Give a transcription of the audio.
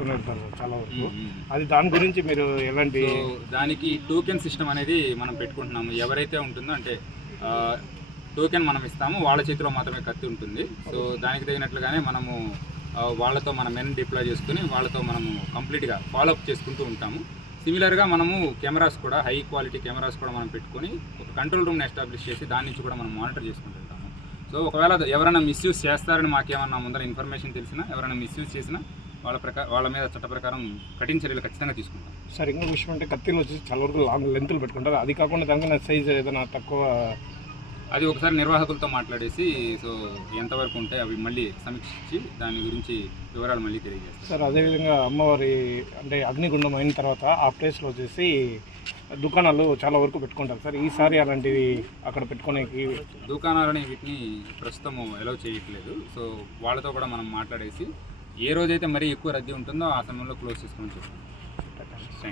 తీసుకుని వెళ్తారు చాలా వరకు. అది దాని గురించి మీరు ఎలాంటి దానికి టోకెన్ సిస్టమ్ అనేది మనం పెట్టుకుంటున్నాము. ఎవరైతే ఉంటుందో అంటే టోకెన్ మనం ఇస్తాము, వాళ్ళ చేతిలో మాత్రమే కత్తి ఉంటుంది. సో దానికి తగినట్లుగానే మనము వాళ్ళతో మన మెన్ డిప్లాయ్ చేసుకుని వాళ్ళతో మనము కంప్లీట్గా ఫాలోఅప్ చేసుకుంటూ ఉంటాము. సిమిలర్గా మనము కెమెరాస్ కూడా హై క్వాలిటీ కెమెరాస్ కూడా మనం పెట్టుకొని ఒక కంట్రోల్ రూమ్ని ఎస్టాబ్లిష్ చేసి దాని నుంచి కూడా మనం మానిటర్ చేసుకుంటుంటాము. సో ఒకవేళ ఎవరైనా మిస్యూజ్ చేస్తారని మాకేమన్నా ముందర ఇన్ఫర్మేషన్ తెలిసినా, ఎవరైనా మిస్యూజ్ చేసినా వాళ్ళ మీద చట్ట ప్రకారం కఠిన చర్యలు ఖచ్చితంగా తీసుకుంటాం. సార్ ఇంకో విషయం అంటే కత్తిలో వచ్చేసి చాలా వరకు లాంగ్ లెంత్లు పెట్టుకుంటారు. అది కాకుండా దానికన్నా సైజ్ ఏదైనా తక్కువ, అది ఒకసారి నిర్వాహకులతో మాట్లాడేసి సో ఎంతవరకు ఉంటాయి అవి మళ్ళీ సమీక్షించి దాని గురించి వివరాలు మళ్ళీ తెలియజేస్తారు. సార్ అదేవిధంగా అమ్మవారి అంటే అగ్నిగుండం అయిన తర్వాత ఆ ప్లేస్లో వచ్చేసి దుకాణాలు చాలా వరకు పెట్టుకుంటారు సార్. ఈసారి అలాంటివి అక్కడ పెట్టుకునేకి దుకాణాలని వీటిని ప్రస్తుతం అలౌ చేయట్లేదు. సో వాళ్ళతో కూడా మనం మాట్లాడేసి ఏ రోజైతే మరీ ఎక్కువ రద్దీ ఉంటుందో ఆ సమయంలో క్లోజ్ చేసుకోమని చెప్తాం.